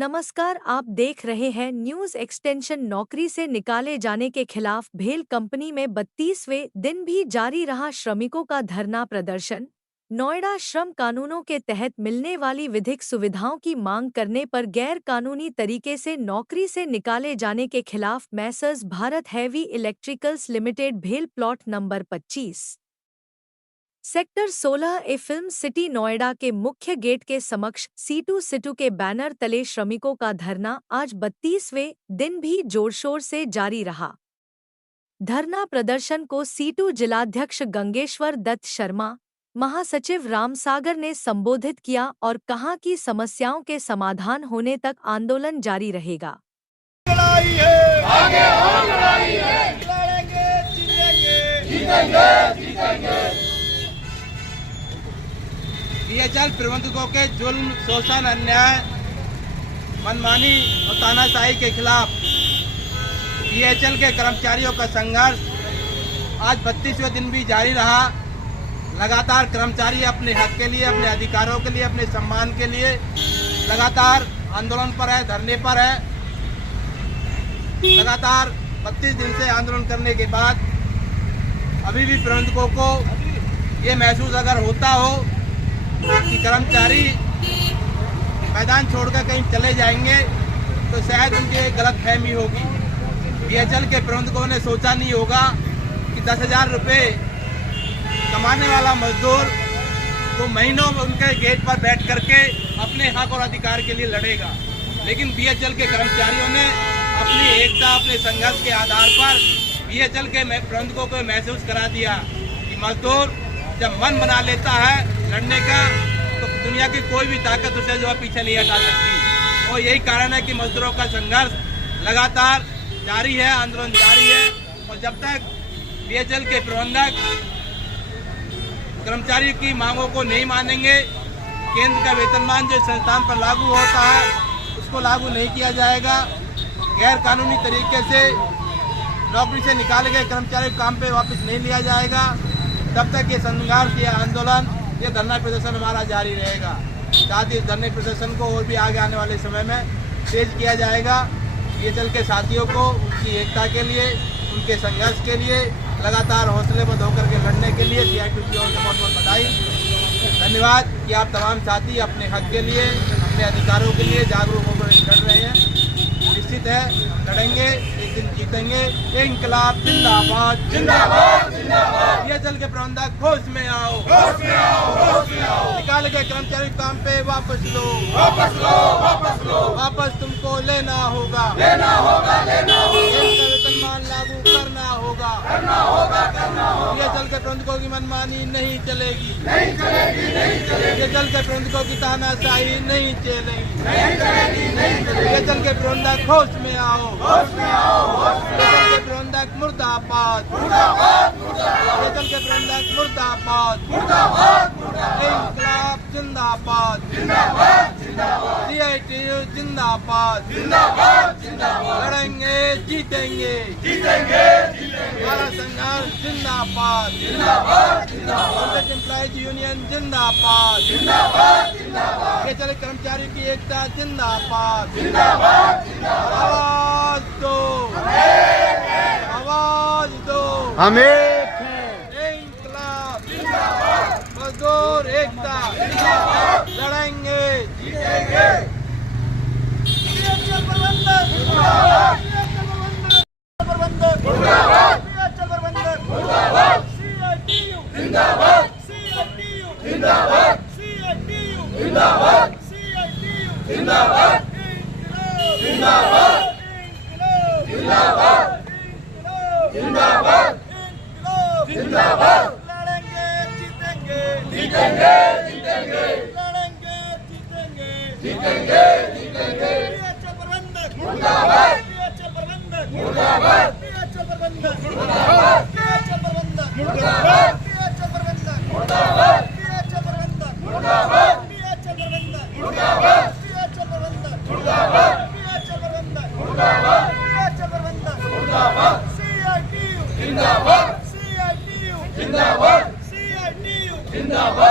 नमस्कार, आप देख रहे हैं न्यूज एक्सटेंशन। नौकरी से निकाले जाने के खिलाफ भेल कंपनी में 32वें दिन भी जारी रहा श्रमिकों का धरना प्रदर्शन। नोएडा श्रम कानूनों के तहत मिलने वाली विधिक सुविधाओं की मांग करने पर गैर कानूनी तरीके से नौकरी से निकाले जाने के खिलाफ Messrs Bharat heavy electricals limited भेल प्लॉट नंबर 25 सेक्टर 16 ए फिल्म सिटी नोएडा के मुख्य गेट के समक्ष सीटू सिटू के बैनर तले श्रमिकों का धरना आज 32वें दिन भी जोरशोर से जारी रहा। धरना प्रदर्शन को सीटू जिलाध्यक्ष गंगेश्वर दत्त शर्मा, महासचिव रामसागर ने संबोधित किया और कहा कि समस्याओं के समाधान होने तक आंदोलन जारी रहेगा। लड़ाई है, आगे और लड़ाई है, लड़ेंगे जीतेंगे, जीतेंगे जीतेंगे। बीएचएल प्रबंधकों के जुल्म, शोषण, अन्याय, मनमानी और तानाशाही के खिलाफ बीएचएल के कर्मचारियों का संघर्ष आज 32वें दिन भी जारी रहा। लगातार कर्मचारी अपने हक के लिए, अपने अधिकारों के लिए, अपने सम्मान के लिए लगातार आंदोलन पर है, धरने पर है। लगातार 32 दिन से आंदोलन करने के बाद अभी भी प्रबंधकों को ये महसूस अगर होता हो कि कर्मचारी मैदान छोड़कर कहीं चले जाएंगे तो शायद उनकी एक गलतफहमी होगी। बीएचएल के प्रबंधकों ने सोचा नहीं होगा कि 10,000 रुपये कमाने वाला मजदूर तो महीनों में उनके गेट पर बैठ करके अपने हक और अधिकार के लिए लड़ेगा। लेकिन बीएचएल के कर्मचारियों ने अपनी एकता, अपने संघर्ष के आधार पर बीएचएल के प्रबंधकों को महसूस करा दिया कि मजदूर जब मन बना लेता है लड़ने का तो दुनिया की कोई भी ताकत उसे जो है पीछे नहीं हटा सकती। और यही कारण है कि मजदूरों का संघर्ष लगातार जारी है, आंदोलन जारी है। और जब तक बीएचएल के प्रबंधक कर्मचारियों की मांगों को नहीं मानेंगे, केंद्र का वेतनमान जो संस्थान पर लागू होता है उसको लागू नहीं किया जाएगा, गैर कानूनी तरीके से नौकरी से निकाले गए कर्मचारियों को काम पे वापस नहीं लिया जाएगा, तब तक ये संघर्ष, ये आंदोलन, ये धरना प्रदर्शन हमारा जारी रहेगा। साथ ही धरने प्रदर्शन को और भी आगे आने वाले समय में तेज किया जाएगा। बीएचएल के साथियों को उनकी एकता के लिए, उनके संघर्ष के लिए, लगातार हौसलेबद्ध होकर के लड़ने के लिए CITU की ओर से बहुत बहुत बधाई, धन्यवाद कि आप तमाम साथी अपने हक के लिए, अपने अधिकारों के लिए जागरूक होकर लड़ रहे हैं। निश्चित है लड़ेंगे, एक दिन जीतेंगे। इंकलाब जिंदाबाद, जिंदाबाद जिंदाबाद। बीएचएल के प्रबंधक होश में आओ, होश में आओ, होश में आओ। निकाल के कर्मचारी काम पे वापस लो, वापस लो, वापस लो। वापस तुमको लेना होगा, लेना होगा, लेना होगा। वेतनमान लागू करना होगा, करना होगा, करना होगा। बीएचएल के प्रबंधकों की मनमानी नहीं चलेगी, नहीं चलेगी, नहीं चलेगी। बीएचएल के प्रबंधकों की तानाशाही नहीं चलेगी, नहीं चलेगी, नहीं चलेगी। बीएचएल के प्रबंधक होश में आओ, होश में आओ, होश में आओ। बीएचएल के प्रबंधक मुर्दाबाद, मुर्दाबाद, मुर्दाबाद। बीएचएल के प्रबंधक मुर्दाबाद, मुर्दाबाद, मुर्दाबाद। इंकलाब जिंदाबाद, जिंदाबाद, जिंदाबाद। CITU जिंदाबाद, जिंदाबाद, जिंदाबाद। लड़ेंगे जीतेंगे, जीतेंगे, जीतेंगे। हमारा संघर्ष जिंदाबाद, जिंदाबाद, जिंदाबाद। एम्प्लॉयज यूनियन जिंदाबाद, जिंदाबाद, जिंदाबाद। बीएचएल कर्मचारी की एकता जिंदाबाद, जिंदाबाद, जिंदाबाद। आवाज दो, आवाज दो, हम एक हैं। इंकलाब जिंदाबाद, मजदूर एकता जिंदाबाद। लड़ेंगे जीतेंगे। बीएचएल प्रबंधक मुर्दाबाद, प्रबंधक मुर्दाबाद, बीएचएल प्रबंधक मुर्दाबाद। CITU जिंदाबाद, CITU जिंदाबाद, CITU जिंदाबाद, CITU जिंदाबाद। जिंदाबाद, जिंदाबाद, जिंदाबाद, जिंदाबाद। लड़ेंगे जीतेंगे, जीतेंगे, जीतेंगे। लड़ेंगे जीतेंगे, जीतेंगे, जीतेंगे। बीएचएल प्रबंधक मुर्दाबाद, बीएचएल प्रबंधक मुर्दाबाद, बीएचएल प्रबंधक मुर्दाबाद, बीएचएल प्रबंधक मुर्दाबाद, बीएचएल प्रबंधक मुर्दाबाद, बीएचएल प्रबंधक मुर्दाबाद, बीएचएल प्रबंधक मुर्दाबाद, बीएचएल प्रबंधक मुर्दाबाद, बीएचएल प्रबंधक मुर्दाबाद, बीएचएल प्रबंधक मुर्दाबाद। CITU जिंदाबाद, CITU जिंदाबाद, CITU जिंदाबाद।